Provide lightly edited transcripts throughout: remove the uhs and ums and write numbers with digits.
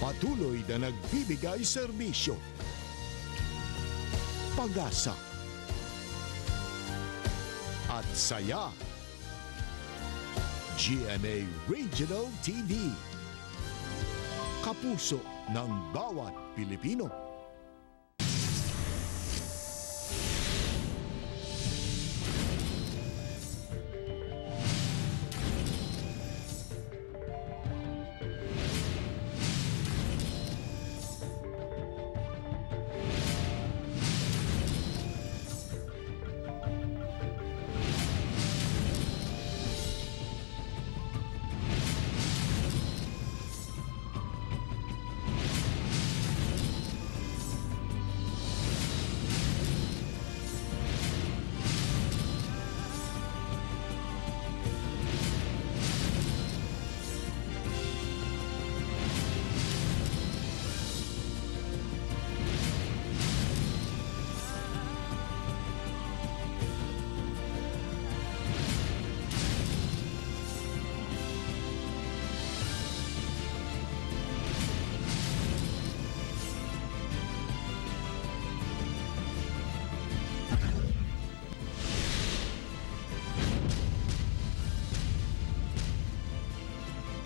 Patuloy na nagbibigay serbisyo. Pag-asa at saya. GMA Regional TV. Kapuso ng bawat Pilipino.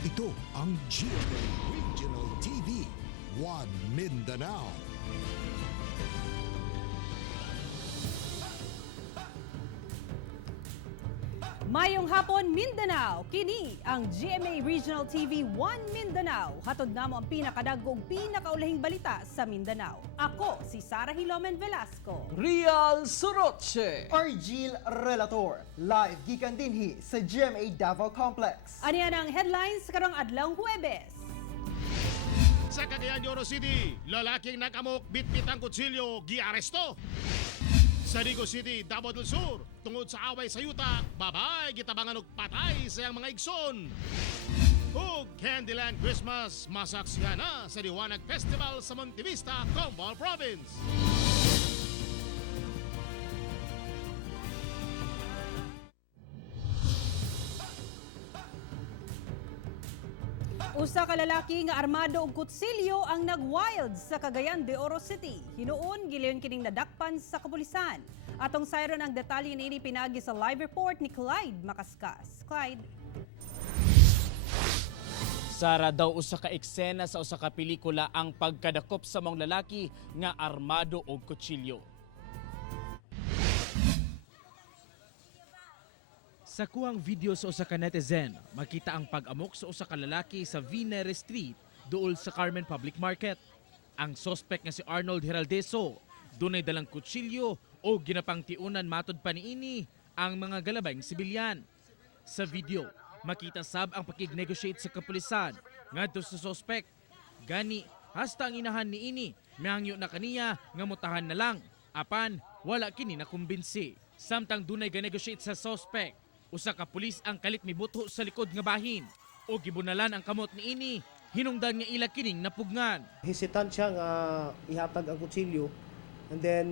Ito ang GMA Regional TV, One Mindanao. Mayong hapon, Mindanao! Kini ang GMA Regional TV 1 Mindanao. Hatod namo ang pinakadagog pinakaulahing balita sa Mindanao. Ako si Sara Hilomen Velasco. Real Soroche. Argil Relator, live gikan dinhi sa GMA Davao Complex. Aniyan ang headlines karong adlawng Huwebes. Sa Cagayan de Oro City, lalaking nakamok bitbit ang kutsilyo, giaresto. Sa Rigo City, Davao del Sur, tungod sa away sa yuta, babay gitabangan og patay sa iyang mga igsoon. Ug Candyland Christmas, masaksihan na sa Liwanag Festival sa Montevista, Combal Province. Usa ka lalaki nga armado og kutsilyo ang nagwild sa Cagayan de Oro City. Hinuon gilayon kining nadakpan sa kapulisan. Atong sayron ang detalye niini pinagi sa live report ni Clyde Makaskas. Clyde. Sara daw usa ka eksena sa usa ka pelikula ang pagkadakop sa mga lalaki nga armado og kutsilyo. Sa kuhang video sa usa ka netizen, makita ang pag-amok sa usa ka lalaki sa Venere Street duol sa Carmen Public Market. Ang suspect nga si Arnold Heraldeso, dunay dalang kutsilyo o ginapangtiunan matod pa niini ang mga galabayng sibilyan. Sa video, makita sab ang pakig-negotiate sa kapulisan ngadto sa suspect. Gani, hasta ang inahan niini, mihangyo na kaniya nga mutahan na lang. Apan, wala kini nakumbinsi. Samtang dunay ga-negotiate sa suspect, usa ka pulis ang kalit mibuto sa likod nga bahin o gibunalan ang kamot niini, hinungdan nga ila kining napugngan. Hesitant siya nga ihatag ang kutsilyo and then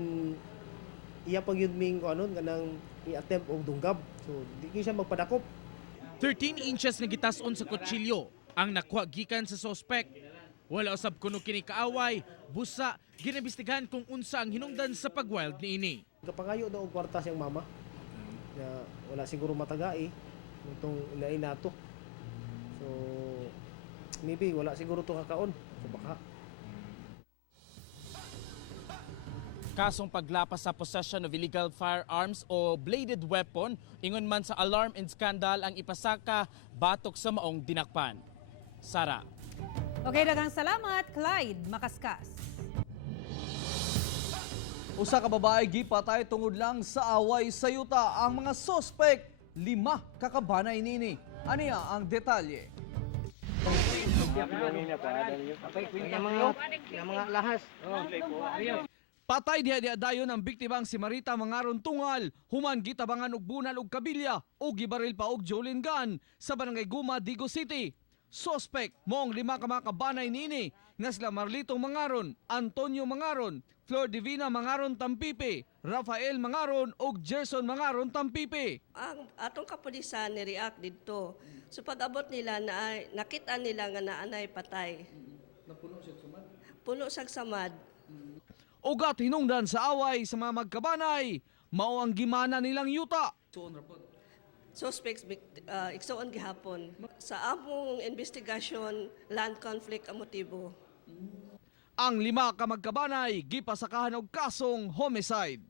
iya pag yun ming ano nga nang i-attempt og dunggab. So di gyud siya magpadakop. 13 inches nga gitason sa kutsilyo ang nakuha gikan sa suspect. Wala usab kuno kini kaaway, busa ginabistigahan kung unsa ang hinungdan sa pagwild niini. Kapangayo daw og kwarta siyang mama. Na wala siguro matagai itong ilain nato. So maybe wala siguro to kakaon. So baka Kasong paglapas sa possession of illegal firearms o bladed weapon, ingon man sa alarm and scandal ang ipasaka batok sa maong dinakpan. Sara. Okay, daghang salamat, Clyde Makaskas. Usa ka babae gipatay tungod lang sa away sa yuta. Ang mga suspect, 5 kakabanay nini. Aniya ang detalye. Patay diha dayon ang biktimang si Marita Mangaron Tungal, human gitabangan og bunal og kabilya o gibaril pa og Jolin gun sa Barangay Guma, Digo City. Suspect moong 5 ka mga kabanay nini nga sila Marlitong Mangaron, Antonio Mangaron, Flor Divina Mangaron Tampipe, Rafael Mangaron ug Gerson Mangaron Tampipe. Ang atong kapulisan ni react didto. So pag-abot nila na nakita nila nga naanay patay. Puno siyang samad. Ugat hinungdan sa away sa mga magkabanay, mao ang gimana nilang yuta. Suspects iksoon gihapon. Sa among investigasyon, land conflict ang motibo. Ang 5 ka magkabanay gipasakahan og kasong homicide.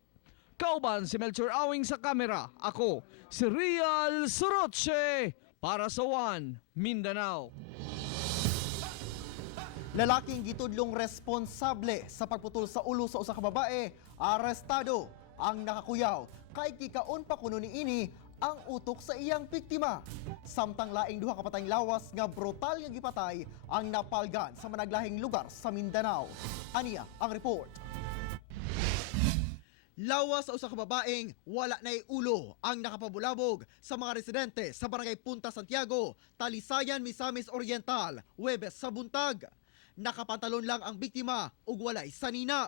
Kauban si Melchor Awing sa kamera. Ako si Real Soroche para sa One Mindanao. Lalaking gitudlong responsable sa pagputol sa ulo sa usa ka babae, arestado. Ang nakakuyaw kay kikaon pa kuno niini ang utok sa iyang biktima. Samtang laing duha ka patayng lawas nga brutal nga gipatay ang napalgan sa managlahing lugar sa Mindanao. Aniya ang report. Lawas sa usa ka babaeng wala nay ulo ang nakapabulabog sa mga residente sa Barangay Punta Santiago, Talisayan, Misamis Oriental, Huwebes sa buntag. Nakapantalon lang ang biktima ug walay sanina.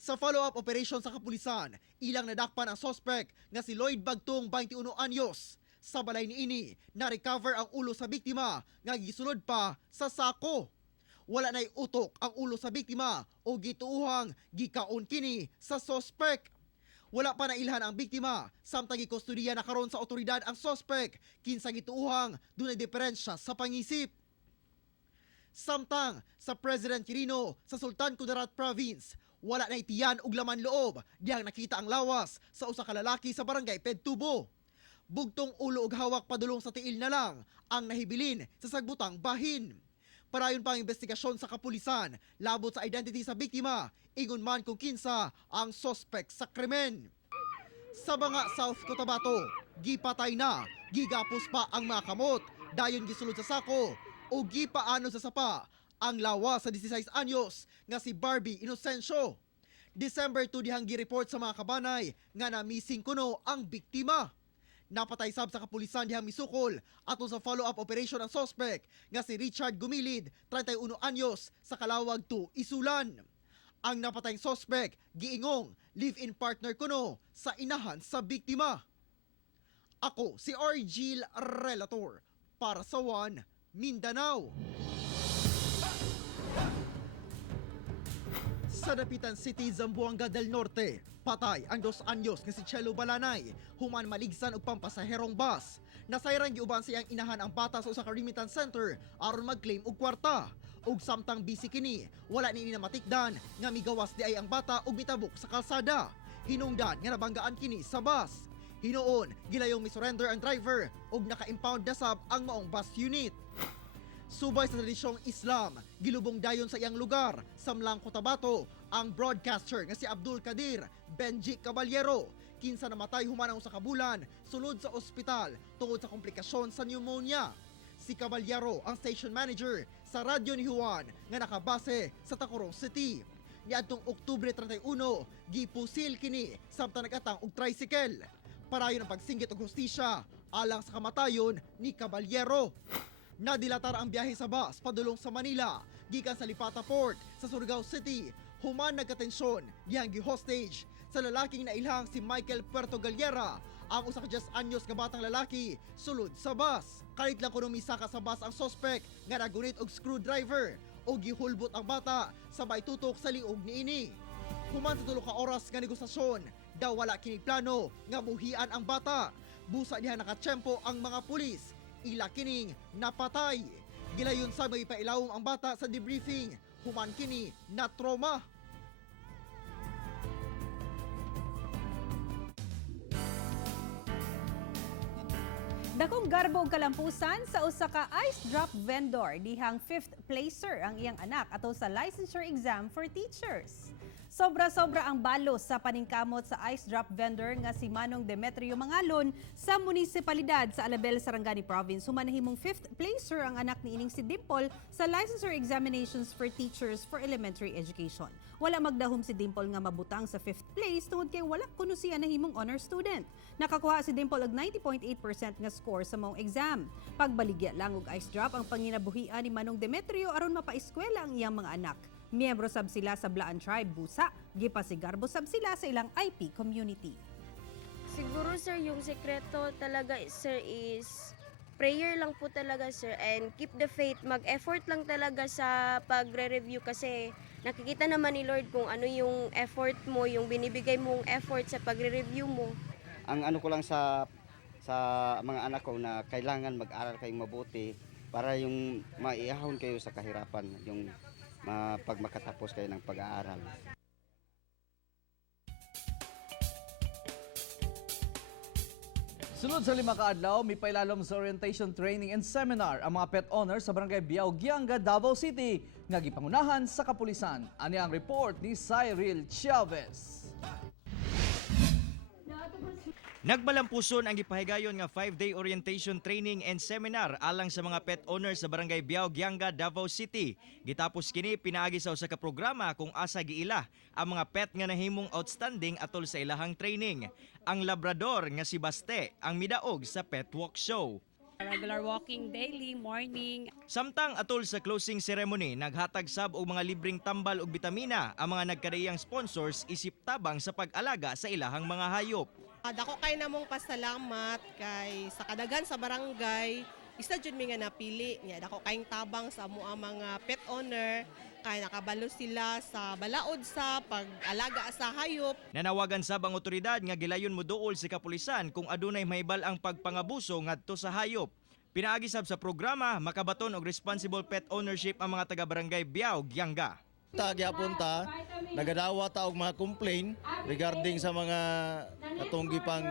Sa follow-up operation sa kapulisan, ilang nadakpan ang suspect nga si Lloyd Bagtong, 21 anyos. Sa balay niini, na-recover ang ulo sa biktima nga gisulod pa sa sako. Wala nay utok ang ulo sa biktima o gituuhang gikaon kini sa suspect. Wala pa nailhan ang biktima, samtang gikustodiya na karon sa otoridad ang suspect, kinsa gituuhang dunay diferensya sa pangisip. Samtang sa President Quirino sa Sultan Kudarat Province, wala na itiyan og laman loob diyang nakita ang lawas sa usa ka lalaki sa barangay Pedtubo. Bugtong ulo og hawak padulong sa tiil na lang ang nahibilin sa sagbutang bahin. Parayon pa ang investigasyon sa kapulisan labot sa identity sa biktima, ingon man kung kinsa ang suspect sa krimen. Sa Banga, South Cotabato, gipatay na, gigapos pa ang mga kamot, dayon gisulod sa sako o gipaano sa sapa ang lawas sa 16 anyos nga si Barbie Inocencio. December 2 dihang gi-report sa mga kabanay nga na missing kuno ang biktima. Napatay sab sa kapulisan dihang misukol aton sa follow-up operation ang suspect nga si Richard Gumilid, 31 anyos sa Kalawag 2, Isulan. Ang napatayng suspect giingong live-in partner kuno sa inahan sa biktima. Ako si Argil Relator para sa One Mindanao. Sa Dapitan City, Zamboanga del Norte, patay ang 2 anyos nga si Chelo Balanay, human maligsan og pampasaherong bus. Nasayran giuban sa iyang inahan ang bata sa usa ka remittance center aron mag-claim og kwarta. Ug samtang busy kini, wala ni matikdan nga migawas di ay ang bata ug mitabok sa kalsada. Hinungdan nga nabanggaan kini sa bus. Hinuon, gilayong misurrender ang driver ug naka-impound na sab ang maong bus unit. Subay sa tradisyong Islam, gilubong dayon sa iyang lugar, Samlang Cotabato, ang broadcaster nga si Abdul Kadir Benji Caballero. Kinsa namatay human sa kabulan, sulod sa ospital tungod sa komplikasyon sa pneumonia. Si Caballero ang station manager sa radyo ni Juan nga nakabase sa Tacurong City. Niadtong Oktubre 31, gipusil kini samtang nagatang og tricycle. Parayon ang pagsinggit og hustisya alang sa kamatayon ni Caballero. Nadilatar ang biyahe sa bus padulong sa Manila, gikan sa Lipata Port sa Surigao City. Human nagkatensyon dihang gi-hostage sa lalaking nailhang si Michael Puerto Galera, ang usa ka 10 anyos nga batang lalaki sulod sa bus. Kalit lang kuno misaka sa bus ang suspect nga nagunit og screwdriver o gihulbot ang bata sabay tutok sa liog niini. Human sa 3 ka oras nga negosasyon, daw wala kini plano nga buhian ang bata. Busa diha nakatsyempo ang mga pulis. Ila kining napatay. Gilayon sa may pailawom ang bata sa debriefing. Human kini na trauma. Dakong garbo og kalampusan sa usa ka ice drop vendor dihang 5th placer ang iyang anak ato sa licensure exam for teachers. Sobra-sobra ang balo sa paningkamot sa ice drop vendor nga si Manong Demetrio Mangalon sa munisipalidad sa Alabel, Sarangani Province. Humanahimong 5th placer ang anak ni ining si Dimple sa licensure examinations for teachers for elementary education. Wala magdahom si Dimple nga mabutang sa 5th place tungod kay wala kuno siya nahimong honor student. Nakakuha si Dimple og 90.8% nga score sa mong exam. Pagbaligya lang og ice drop ang panginabuhian ni Manong Demetrio aron mapaeskwela ang iyang mga anak. Miyembro sab sila sa Blaan Tribe, Busa. Gipasigarbo sab sila sa ilang IP community. Siguro sir, yung sekreto talaga sir is prayer lang po talaga sir, and keep the faith, mag-effort lang talaga sa pagre-review kasi nakikita naman ni Lord kung ano yung effort mo, yung binibigay mong effort sa pagre-review mo. Ang ano ko lang sa mga anak ko na kailangan mag-aral kayong mabuti para yung maiahon kayo sa kahirapan, yung pag makatapos kayo ng pag-aaral. Sunod sa 5 ka adlaw, may pailalom sa orientation training and seminar ang mga pet owners sa Barangay Biao, Gianga, Davao City nga gipangunahan sa kapulisan. Ani ang report ni Cyril Chavez. Nagbalampuson ang gipahigayon nga 5-day orientation training and seminar alang sa mga pet owners sa Barangay Biao, Gianga, Davao City. Gitapos kini pinaagi sa usa ka programa kung asa giila ang mga pet nga nahimong outstanding atol sa ilahang training. Ang Labrador nga si Baste ang midaog sa Pet Walk Show. Regular walking daily, morning. Samtang atol sa closing ceremony, naghatag sab og mga libreng tambal ug bitamina ang mga nagkadayang sponsors isip tabang sa pag-alaga sa ilahang mga hayop. Dako kay namong pasalamat kay sa kadagan sa barangay, isa jud mi nga napili niya. Dako kayong tabang sa amoa mga pet owner kay nakabalo sila sa balaod sa pag-alaga sa hayop. Nanawagan sab ang otoridad nga gilayon mo duol sa kapulisan kung adunay mahibal ang pagpangabuso ngadto sa hayop. Pinaagi sab sa programa makabaton og responsible pet ownership ang mga taga-barangay Biao, Gianga. Gyapon ta, nagadawa ta og mga complaint regarding sa mga katunggi-pang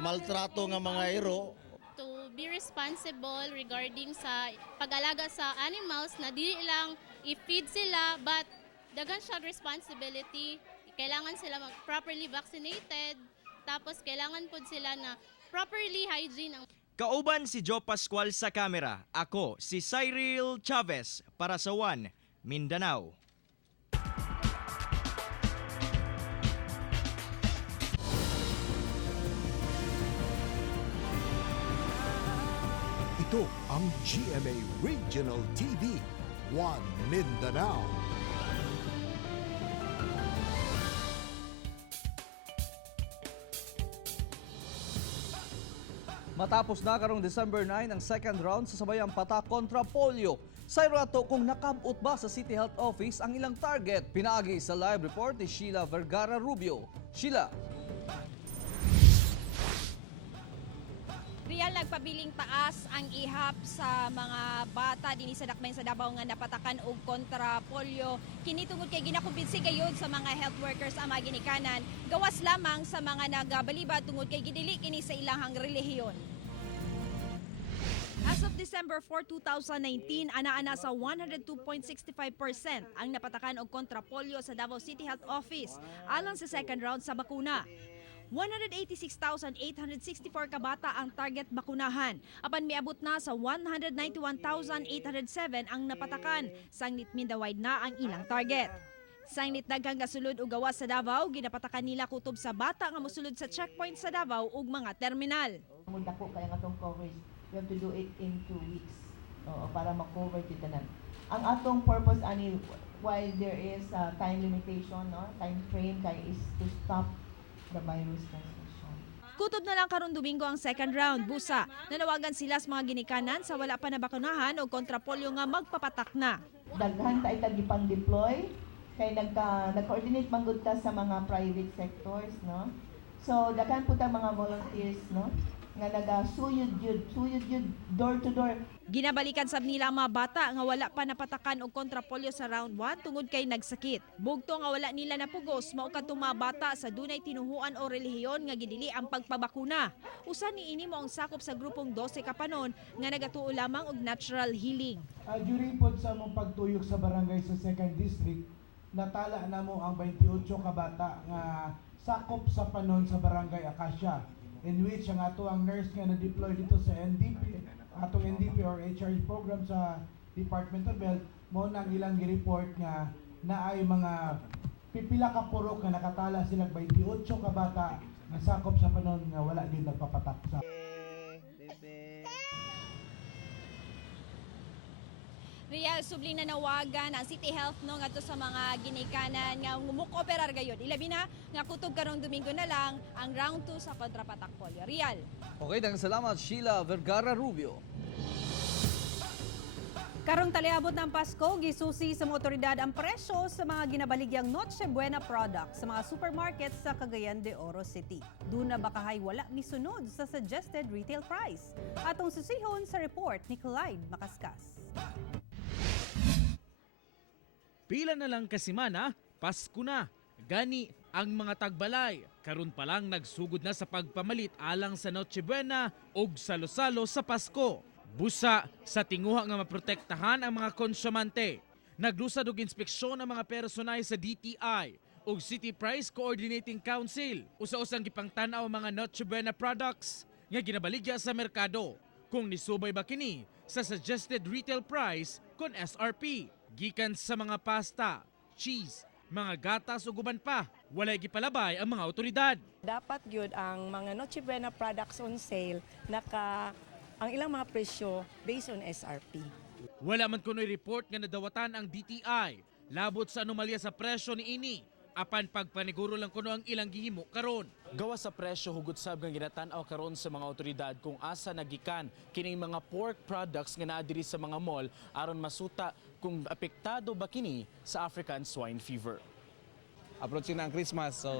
maltrato nga mga iro. To be responsible regarding sa pag-alaga sa animals na dili lang i-feed sila but daghan siya responsibility. Kailangan sila properly vaccinated, tapos kailangan po sila na properly hygiene. Kauban si Joe Pascual sa kamera. Ako si Cyril Chavez para sa One Mindanao. Ito ang GMA Regional TV, One Mindanao. Matapos na karong December 9 ang second round sa sabayang patak kontra polio. Sa irato kung nakabot ba sa City Health Office ang ilang target. Pinaagi sa live report ni Sheila Vergara Rubio. Sheila. Real nagpabiling taas ang ihap sa mga bata dinhi sa dakbayan sa Davao nga napatakan og kontra polio. Kini tungod kay ginakumbinsi gayud sa mga health workers ang mga ginikanan, gawas lamang sa mga nagabalibad tungod kay gidili kini sa ilahang relihiyon. As of December 4, 2019, ana-ana sa 102.65% ang napatakan og kontra polio sa Davao City Health Office alang sa second round sa bakuna. 186,864 kabata ang target bakunahan. Apan miabot na sa 191,807 ang napatakan. Sanglit mindawide na ang ilang target. Sanglit daghang gasulod og gawas sa Davao, ginapatakan nila kutob sa bata nga mosulod sa checkpoint sa Davao ug mga terminal. Dako kay nga atong coverage. We have to do it in 2 weeks para ma-cover kita na. Ang atong purpose ani while there is a time limitation, time frame kay is to stop the virus transmission. Kutob na lang karon Domingo ang second round. Busa, nanawagan sila sa mga ginikanan sa wala pa nabakunahan o kontra polio nga magpapatak na. Daghan ta itag ipang-deploy kay nag-coordinate man gud ta sa mga private sectors, no? So daghan po ta mga volunteers, no? Nga nagasuyod yun door to door. Ginabalikan sab nila ang mga bata nga wala pa napatakan og kontra polio sa round 1 tungod kay nagsakit. Bugto nga wala nila napugos mao kadtong mga bata sa dunay tinuhuan o relihiyon nga gidili ang pagpabakuna. Usa niini mo ang sakop sa grupong 12 ka panon nga nagatuo lamang og natural healing. During pod sa mong pagtuyok sa barangay sa 2nd District, natala na mo ang 28 ka bata nga sakop sa panon sa barangay Acacia, in which ang ato ang nurse nga na-deploy dito sa NDP, atong NDP or HRH program sa Department of Health, mo nang ilang gi-report nga naay mga pipila ka purok nga nakatala sila 28 ka bata nga sakop sa panon nga wala gyud nagpapatak sa. Real subling na nawagan ang City Health no ngadto sa mga ginikanan nga mukooperar gayud. Ilabi na nga kutob karong Domingo na lang ang round 2 sa kontrapatak polio. Real. Okay, daghang salamat Sheila Vergara Rubio. Karong taliabot ng Pasko, gisusi sa mga otoridad ang presyo sa mga ginabaligyang Noche Buena products sa mga supermarkets sa Cagayan de Oro City. Duna bakahay wala misunod sa suggested retail price. Atong susihon sa report ni Clyde Makaskas. Pila na lang kasimana, Pasko na. Gani ang mga tagbalay. Karon pa lang nagsugod na sa pagpamalit alang sa Noche Buena ug salo-salo sa Pasko. Busa sa tinguha nga maprotektahan ang mga konsumante. Naglusad og inspeksyon ang mga personay sa DTI ug City Price Coordinating Council. Usa-usang gipangtan-aw ang mga Noche Buena products nga ginabaligya sa merkado kung nisubay ba kini sa suggested retail price kon SRP. Gikan sa mga pasta, cheese, mga gatas ug uban pa, walay gipalabay ang mga otoridad. Dapat gyud ang mga Noche Buena products on sale ang ilang mga presyo based on SRP. Wala man kuno'y report nga nadawatan ang DTI labot sa anomalya sa presyo ni ini. Apan pagpaniguro lang kuno ang ilang gihimo karon. Gawa sa presyo hugot sab nga ginatan-aw karon sa mga otoridad kung asa nagikan kining mga pork products nga naa diri sa mga mall aron masuta kung apektado ba kini sa African swine fever. Approaching na ang Christmas, so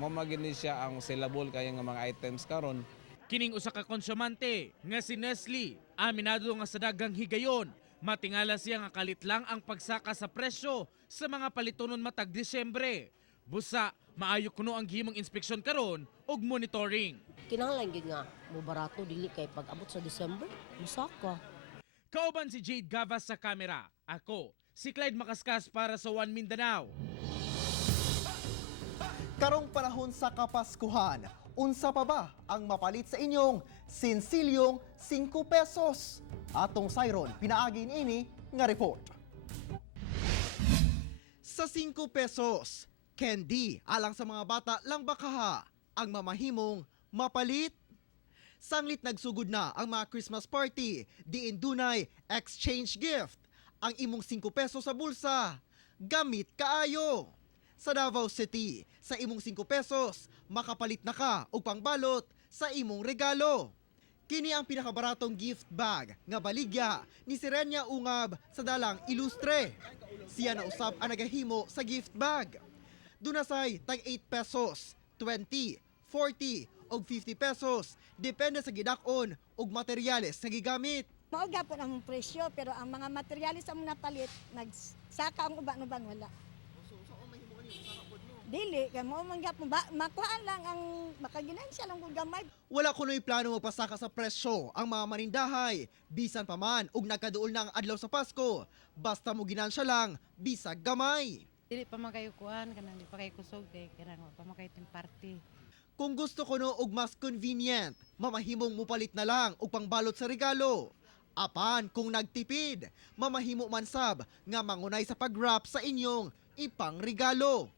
mo magini siya ang sellable kaya nga mga items karon. Kining usa ka konsumante nga si Nestle, aminado nga sa daghang higayon, matingala siya nga kalit lang ang pagsaka sa presyo sa mga palitonon matag Disyembre. Busa, maayo kuno ang gihimong inspeksyon karon ug monitoring. Kinahanglan gyud nga mo barato dili kay pag-abot sa December, musaka. Kauban si Jade Gavas sa kamera. Ako, si Clyde Makaskas para sa One Mindanao. Karong panahon sa Kapaskuhan, unsa pa ba ang mapalit sa inyong sinsilyong 5 pesos? Atong sayron, pinaagin ini nga report. Sa 5 pesos, candy alang sa mga bata lang bakaha ang mamahimong mapalit. Sanglit nagsugod na ang mga Christmas party, diin dunay exchange gift. Ang imong 5 pesos sa bulsa, gamit kaayo. Sa Davao City, sa imong 5 pesos, makapalit na ka og pangbalot sa imong regalo. Kini ang pinakabaratong gift bag nga baligya ni Sirenia Ungab sa dalang Ilustre. Siya na usab ang nagahimo sa gift bag. Dunasay tag 8 pesos, 20, 40 og 50 pesos depende sa gidak-on ug materyales nga gigamit. Mao gyapon ang presyo pero ang mga materyales ang napalit nagsaka ang uban-uban wala. Dili kay mao man gyapon makuhaan lang ang makaginansya lang kung gamay. Wala kuno'y plano magpasaka sa presyo ang mga manindahay, bisan pa man ug nagkaduol na ang adlaw sa Pasko, basta mo ginansya lang bisag gamay. Dili pa man kayo kuan kanang di pa kayo kusog kay kanang pa man kayo party. Kung gusto ko no og mas convenient, mamahimong mupalit na lang og pangbalot sa regalo. Apan kung nagtipid, mamahimo man sab nga mangunay sa pag-wrap sa inyong ipang regalo.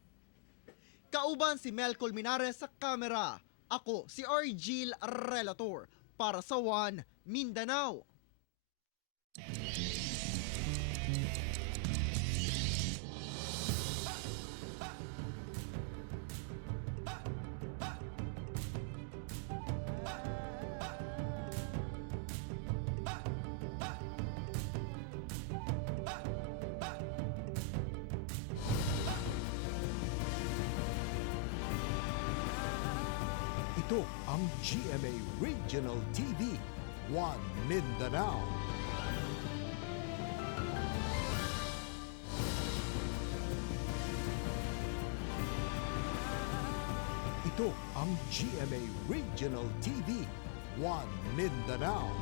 Kauban si Mel Colmenares sa kamera. Ako si Argil Relator para sa One Mindanao. Ito ang GMA Regional TV, One Mindanao. Ito ang GMA Regional TV, One Mindanao.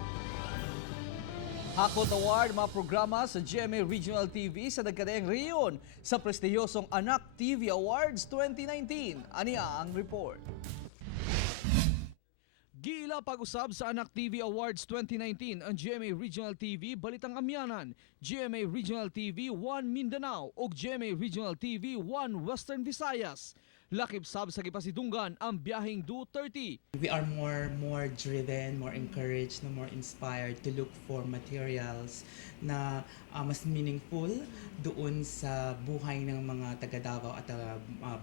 Hakot Award mga programa sa GMA Regional TV sa nagkadaang reyon sa prestihiyosong Anak TV Awards 2019. Aniya ang report. Gila pag-usab sa Anak TV Awards 2019 ang GMA Regional TV Balitang Amyanan, GMA Regional TV 1 Mindanao ug GMA Regional TV 1 Western Visayas. Lakip sab sa gipasidunggan ang biyaheng Do30. We are more driven, more encouraged, no, more inspired to look for materials na mas meaningful doon sa buhay ng mga taga Davao at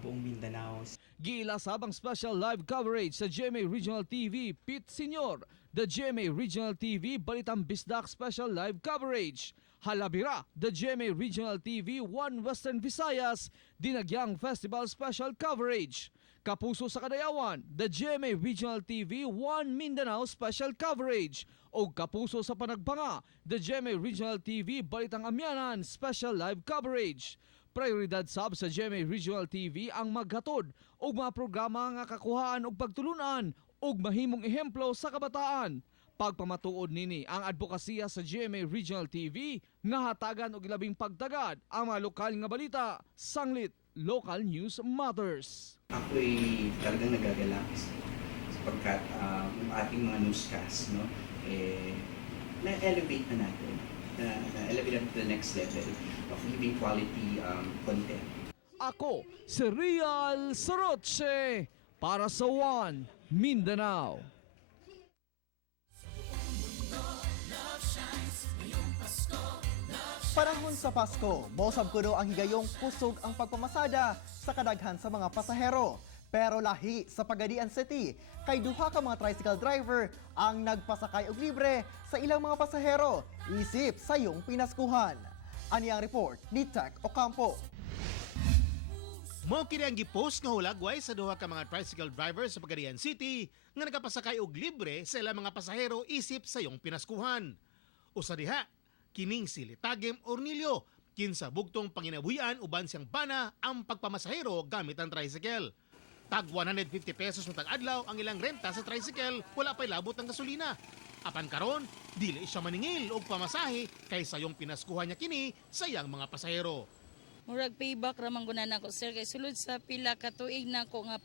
buong Mindanao. Giila sabang special live coverage sa GMA Regional TV Pete Senior. The GMA Regional TV Balitang Bisdak Special Live Coverage. Halabira, the GMA Regional TV 1 Western Visayas Dinagyang Festival Special Coverage. Kapuso sa Kadayawan, the GMA Regional TV 1 Mindanao Special Coverage. O kapuso sa Panagbanga, the GMA Regional TV Balitang Amyanan Special Live Coverage. Prioridad sab sa GMA Regional TV ang maghatod og mga programa nga kakuhaan og pagtulunan og mahimong ehemplo sa kabataan. Pagpamatuod nini ang advokasya sa GMA Regional TV nga hatagan og labing pagtagad ang mga lokal nga balita, sanglit, local news matters. Ako'y talagang nagagalak sapagkat yung ating mga newscast, no, na-elevate na natin, na-elevate to the next level of giving quality content. Ako, si Real Soroche, para sa One Mindanao. Panahon sa Pasko, mosab kuno ang higayong kusog ang pagpamasada sa kadaghan sa mga pasahero. Pero lahi sa Pagadian City, kay duha ka mga tricycle driver ang nagpasakay og libre sa ilang mga pasahero isip sa iyong pinaskuhan. Ani ang report ni Tech Ocampo. Mao kini ang gipost nga hulagway sa duha ka mga tricycle driver sa Pagadian City nga nagapasakay og libre sa ilang mga pasahero isip sa iyong pinaskuhan. Usa diha kining si Litagem Ornilio, kinsa bugtong panginabuhian uban siyang bana ang pagpamasahero gamit ang tricycle. Tag 150 pesos matag adlaw ang ilang renta sa tricycle, wala pa'y labot ang gasolina. Apan karon, dili siya maningil og pamasahe kaysa yung pinaskuhan niya kini sa iyang mga pasahero. Murag payback ramang gunan ako sir kay sulod sa pila ka tuig na ko nga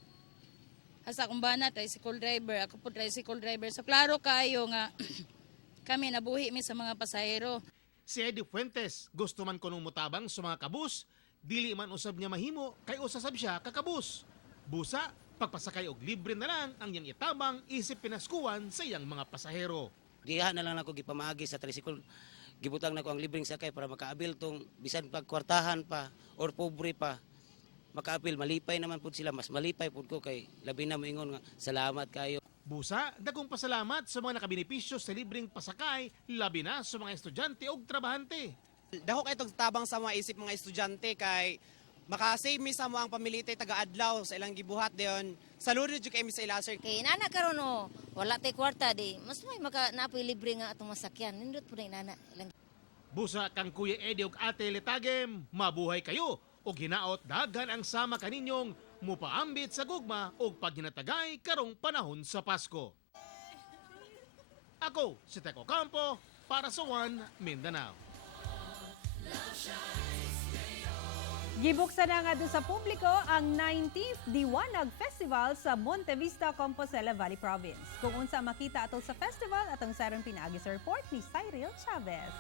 asa akong bana tricycle driver, ako po tricycle driver. So klaro kayo nga kami nabuhi mi sa mga pasahero. Si Eddie Fuentes, gusto man kunong mutabang sa mga kabus, dili man usab niya mahimo kay usasab siya kakabus. Busa, pagpasakay og libre na lang ang iyang itabang isip pinaskuhan sa iyang mga pasahero. Diha na lang ako gipamaagi sa tricycle. Gibutang na ko ang libreng sakay para makaabil tong bisan pagkwartahan pa or pobre pa. Makaabil, malipay naman po sila. Mas malipay po ko kay labi na moingon nga salamat kayo. Busa, dagong pasalamat sa mga nakabenepisyo sa libreng pasakay, labi na sa mga estudyante o trabahante. Dako kay itong tabang sa mga isip mga estudyante kay makasave mi sa mga pamilitay taga-adlaw sa ilang gibuhat diyon. Salud jud kay mi sa ila sir. Kay nana karon no, wala tay kwarta di. Mas may maka napoy libre nga atong masakyan. Nindot po na nana. Busa kang Kuya Eddie ug Ate Litagem, mabuhay kayo o hinaot daghan ang sama kaninyong mupaambit sa gugma o paghinatagay karong panahon sa Pasko. Ako, si Tech Ocampo, para sa One Mindanao. Gibuksan na nga doon sa publiko ang 19th Diwanag Festival sa Monte Vista, Compostela Valley Province. Kung unsa makita ato sa festival, atong sarong pinaagi sa report ni Cyril Chavez.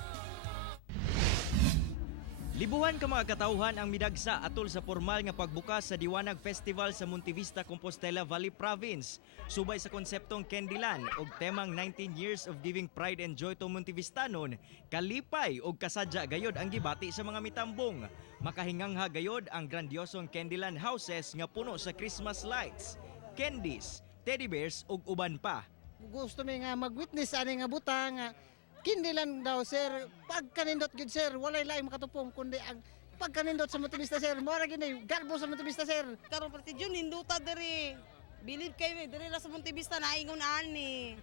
Libuhan ka mga katauhan ang midagsa atol sa formal nga pagbukas sa Diwanag Festival sa Monte Vista, Compostela Valley Province. Subay sa konseptong Candyland og temang 19 years of giving pride and joy to Montevistanon, kalipay og kasadya gayod ang gibati sa mga mitambong. Makahingangha gayod ang grandiosong Candyland houses nga puno sa Christmas lights, candies, teddy bears ug uban pa. Gusto mi nga mag-witness ani nga butang Candyland daw sir, pagkanindot gid sir, walay laing makatupong kundi ang pagkanindot sa Monte Vista sir, mora gid garbo sa Monte Vista sir. Karon pati jud ninduta diri. Bilib kay diri la sa Monte Vista naingon ani.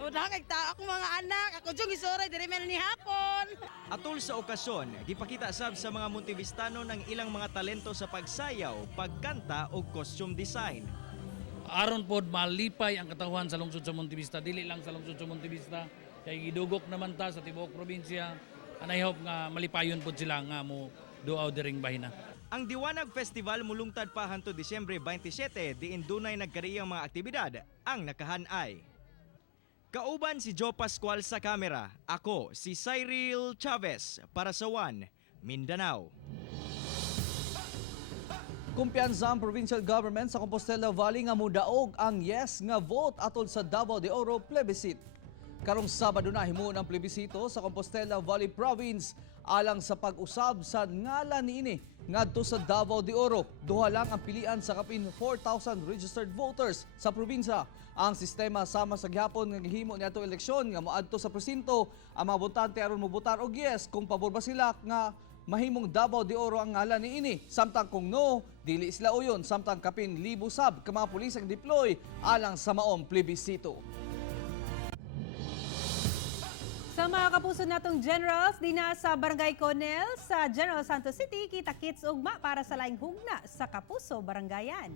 O dagay ta ako mga anak, ako jud gisoray diri man ni hapon. Atol sa okasyon, gipakita sab sa mga Montevistanon ang ilang mga talento sa pagsayaw, pagkanta ug costume design. Aron pod malipay ang katawhan sa lungsod sa Monte Vista, dili lang sa lungsod sa Monte Vista. Kay gidugok naman ta sa tibuok probinsya. And I hope nga malipayon po sila nga mo duaw diring bahina. Ang Diwanag Festival mulungtad pa hanto Disyembre 27 diin dunay nagkariyang mga aktibidad ang nakahanay. Kauban si Joe Pascual sa kamera. Ako si Cyril Chavez para sa One Mindanao. Kumpiyansa ang provincial government sa Compostela Valley nga mudaog ang yes nga vote atol sa Davao de Oro plebiscite. Karong Sabado na himuon ang plebisito sa Compostela Valley Province alang sa pag-usab sa ngalan niini ngadto sa Davao de Oro. Duha lang ang pilian sa kapin 4,000 registered voters sa probinsya. Ang sistema sama sa gihapon nga gihimo niadto eleksyon nga moadto sa presinto ang mga botante aron mobotar og yes kung pabor ba sila nga mahimong Davao de Oro ang ngalan niini. Samtang kung no, dili sila uyon. Samtang kapin libo sab ka mga pulis ang deploy alang sa maong plebisito. Sa mga kapuso natong generals, di na sa Barangay Conel sa General Santos City, kita-kits ugma para sa laing hugna sa Kapuso Barangayan.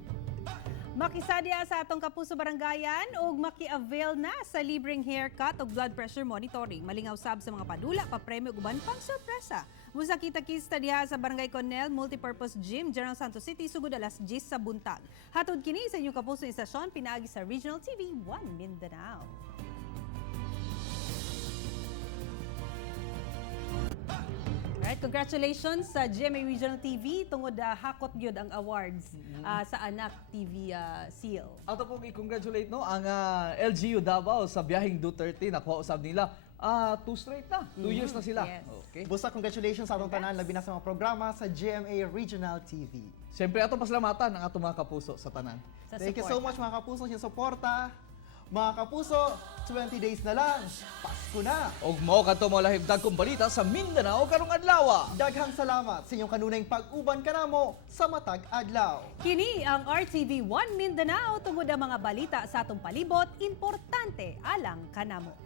Makisadya sa atong Kapuso Barangayan ug maki-avail na sa libreng haircut o blood pressure monitoring. Malingaw sab sa mga padula, papremyo ug uban pang sorpresa. Musa kita-kits ta diha sa Barangay Conel Multipurpose Gym, General Santos City, sugod alas 10 sa buntag. Hatod kini sa inyong Kapuso Istasyon, pinaagi sa Regional TV 1 Mindanao. Right, congratulations sa GMA Regional TV tungod hakot gyud ang awards sa Anak TV seal. Ato pong i-congratulate no ang LGU Davao sa biyaheng Duterte nakuha usab nila 2 straight na. 2 years na sila. Yes. Okay. Busa congratulations sa atong tanan labi na sa mga programa sa GMA Regional TV. Siyempre ato pasalamatan ang atong mga kapuso sa tanan. Thank you so much mga kapuso sa suporta. Mga kapuso, 20 days na lang, Pasko na! Og mao kadto mo lahibdag kong balita sa Mindanao karong adlaw. Daghang salamat sa inyong kanunayng pag-uban kanamo sa matag adlaw. Kini ang RTV 1 Mindanao tungod ang mga balita sa atong palibot, importante alang kanamo.